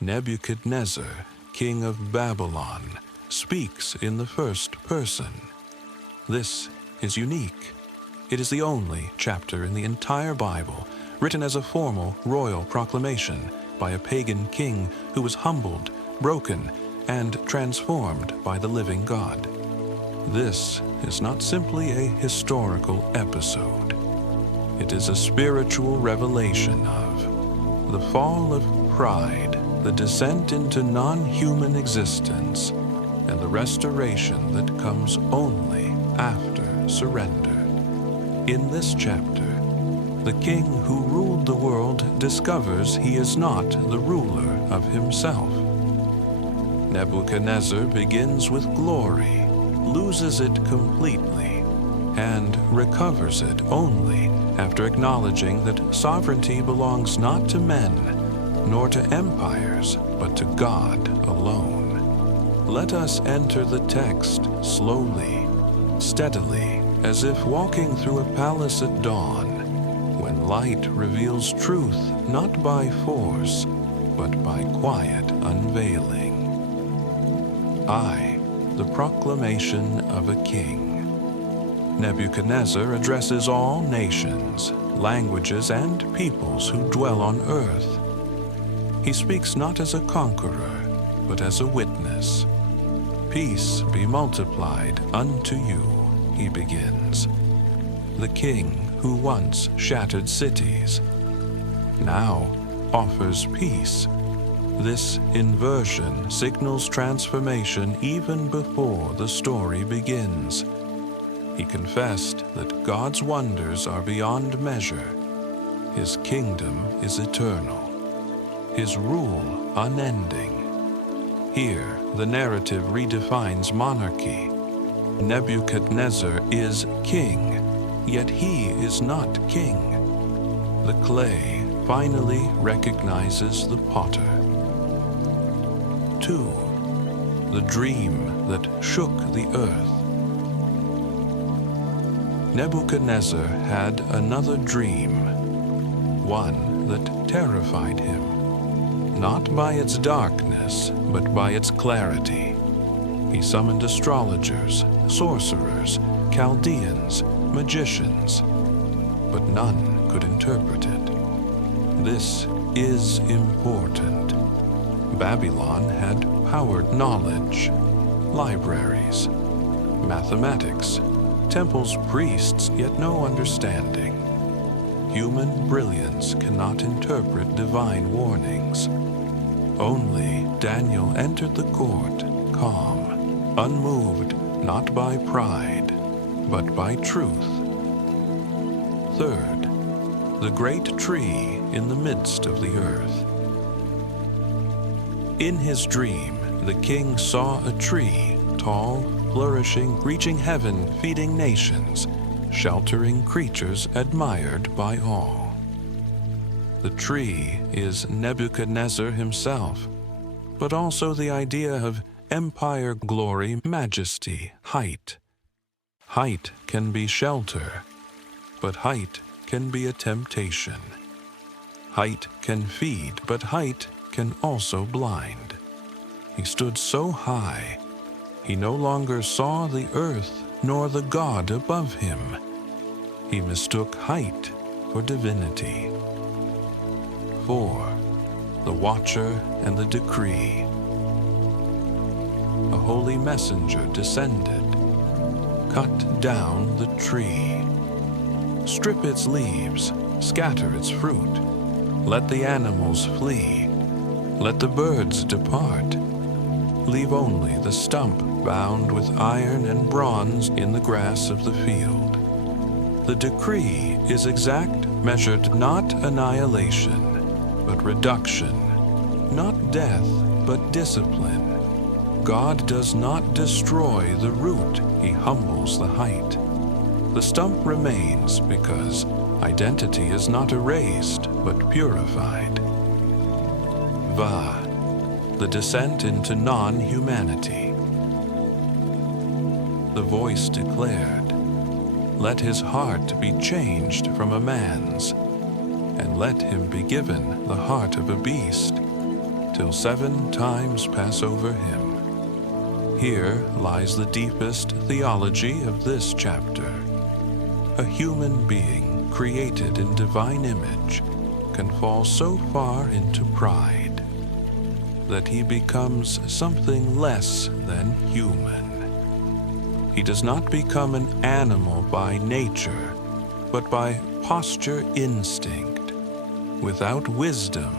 Nebuchadnezzar, king of Babylon, speaks in the first person. This is unique. It is the only chapter in the entire Bible written as a formal royal proclamation by a pagan king who was humbled, broken, and transformed by the living God. This is not simply a historical episode. It is a spiritual revelation of the fall of pride, the descent into non-human existence, and the restoration that comes only after surrender. In this chapter, the king who ruled the world discovers he is not the ruler of himself. Nebuchadnezzar begins with glory, loses it completely, and recovers it only after acknowledging that sovereignty belongs not to men, nor to empires, but to God alone. Let us enter the text slowly, steadily, as if walking through a palace at dawn, when light reveals truth not by force, but by quiet unveiling. The proclamation of a king. Nebuchadnezzar addresses all nations, languages, and peoples who dwell on earth. He speaks not as a conqueror, but as a witness. Peace be multiplied unto you, he begins. The king who once shattered cities now offers peace. This inversion signals transformation even before the story begins. He confessed that God's wonders are beyond measure. His kingdom is eternal, his rule unending. Here, the narrative redefines monarchy. Nebuchadnezzar is king, yet he is not king. The clay finally recognizes the potter. 2. The dream that shook the earth. Nebuchadnezzar had another dream, one that terrified him, not by its darkness, but by its clarity. He summoned astrologers, sorcerers, Chaldeans, magicians, but none could interpret it. This is important. Babylon had powered knowledge, libraries, mathematics, temples, priests, yet no understanding. Human brilliance cannot interpret divine warnings. Only Daniel entered the court, calm, unmoved, not by pride, but by truth. 3rd, the great tree in the midst of the earth. In his dream, the king saw a tree, tall, flourishing, reaching heaven, feeding nations, sheltering creatures admired by all. The tree is Nebuchadnezzar himself, but also the idea of empire, glory, majesty, height. Height can be shelter, but height can be a temptation. Height can feed, but height can also blind. He stood so high, he no longer saw the earth nor the God above him. He mistook height for divinity. 4. The watcher and the decree. A holy messenger descended. Cut down the tree. Strip its leaves, scatter its fruit. Let the animals flee. Let the birds depart. Leave only the stump bound with iron and bronze in the grass of the field. The decree is exact, measured not annihilation, but reduction, not death, but discipline. God does not destroy the root, he humbles the height. The stump remains because identity is not erased, but purified. The descent into non-humanity. The voice declared, "Let his heart be changed from a man's, and let him be given the heart of a beast, till 7 times pass over him. Here lies the deepest theology of this chapter. A human being created in divine image can fall so far into pride that he becomes something less than human. He does not become an animal by nature, but by posture instinct, without wisdom,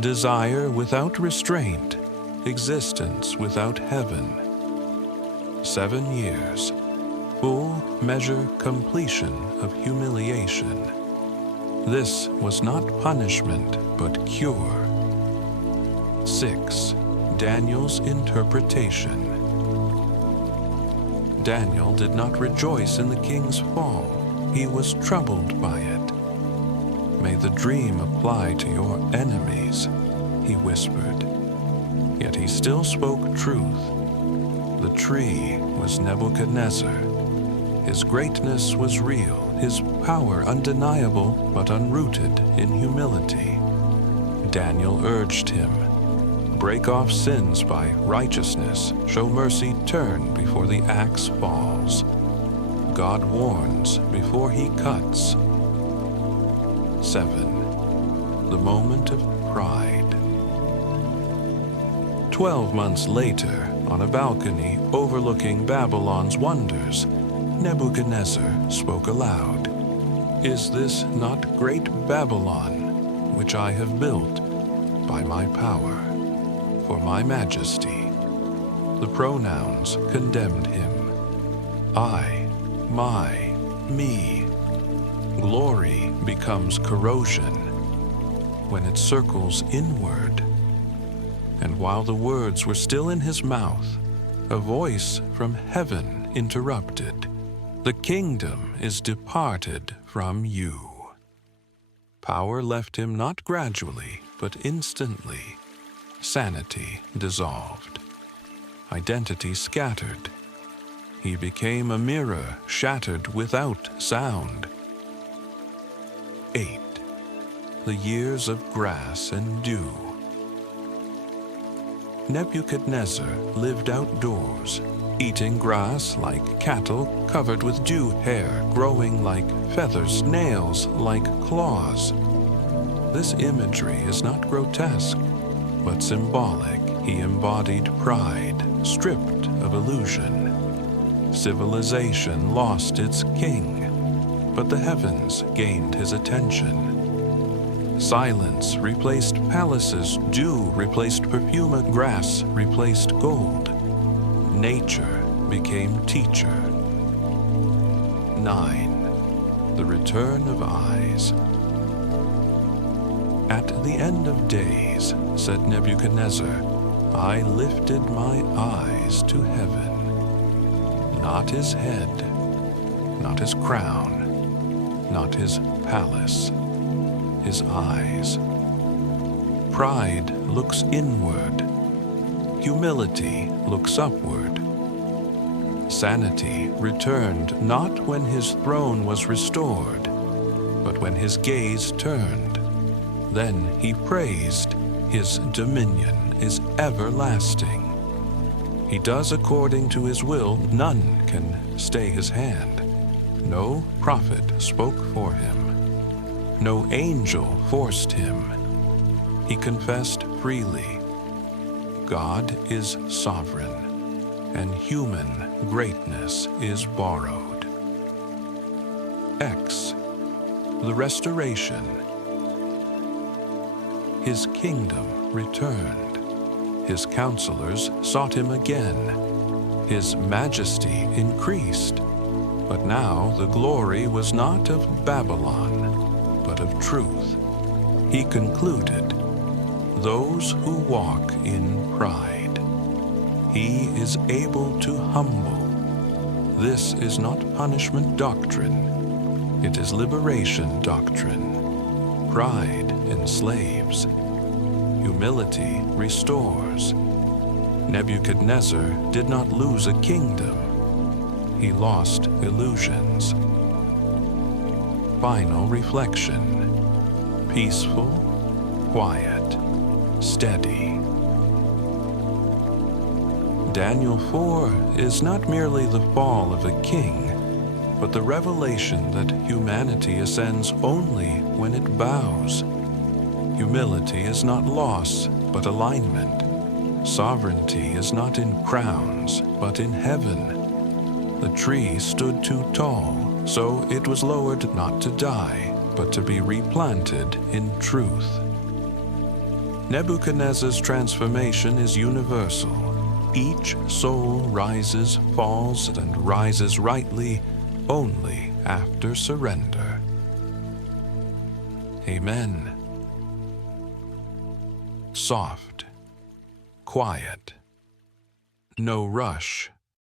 desire without restraint, existence without heaven. 7 years, full measure completion of humiliation. This was not punishment, but cure. 6. Daniel's interpretation. Daniel did not rejoice in the king's fall. He was troubled by it. "May the dream apply to your enemies," he whispered. Yet he still spoke truth. The tree was Nebuchadnezzar. His greatness was real, his power undeniable, but unrooted in humility. Daniel urged him, "Break off sins by righteousness, show mercy, turn before the axe falls." God warns before he cuts. 7. The moment of pride. 12 months later, on a balcony overlooking Babylon's wonders, Nebuchadnezzar spoke aloud, "Is this not great Babylon, which I have built by my power, for my majesty?" The pronouns condemned him. I, my, me. Glory becomes corrosion when it circles inward. And while the words were still in his mouth, a voice from heaven interrupted, "The kingdom is departed from you." Power left him not gradually, but instantly. Sanity dissolved. Identity scattered. He became a mirror shattered without sound. 8. The years of grass and dew. Nebuchadnezzar lived outdoors, eating grass like cattle, covered with dew hair growing like feathers, nails like claws. This imagery is not grotesque, but symbolic. He embodied pride, stripped of illusion. Civilization lost its king, but the heavens gained his attention. Silence replaced palaces, dew replaced perfume, grass replaced gold. Nature became teacher. 9. The return of eyes. At the end of days, said Nebuchadnezzar, I lifted my eyes to heaven. Not his head, not his crown, not his palace, his eyes. Pride looks inward. Humility looks upward. Sanity returned not when his throne was restored, but when his gaze turned. Then he praised, his dominion is everlasting. He does according to his will, none can stay his hand. No prophet spoke for him. No angel forced him. He confessed freely. God is sovereign, and human greatness is borrowed. X. The restoration. His kingdom returned. His counselors sought him again. His majesty increased. But now the glory was not of Babylon, but of truth. He concluded, those who walk in pride, he is able to humble. This is not punishment doctrine. It is liberation doctrine. Pride enslaves. Humility restores. Nebuchadnezzar did not lose a kingdom. He lost illusions. Final reflection. Peaceful, quiet, steady. Daniel 4 is not merely the fall of a king, but the revelation that humanity ascends only when it bows. Humility is not loss, but alignment. Sovereignty is not in crowns, but in heaven. The tree stood too tall, so it was lowered not to die, but to be replanted in truth. Nebuchadnezzar's transformation is universal. Each soul rises, falls, and rises rightly only after surrender. Amen. Soft, quiet, no rush,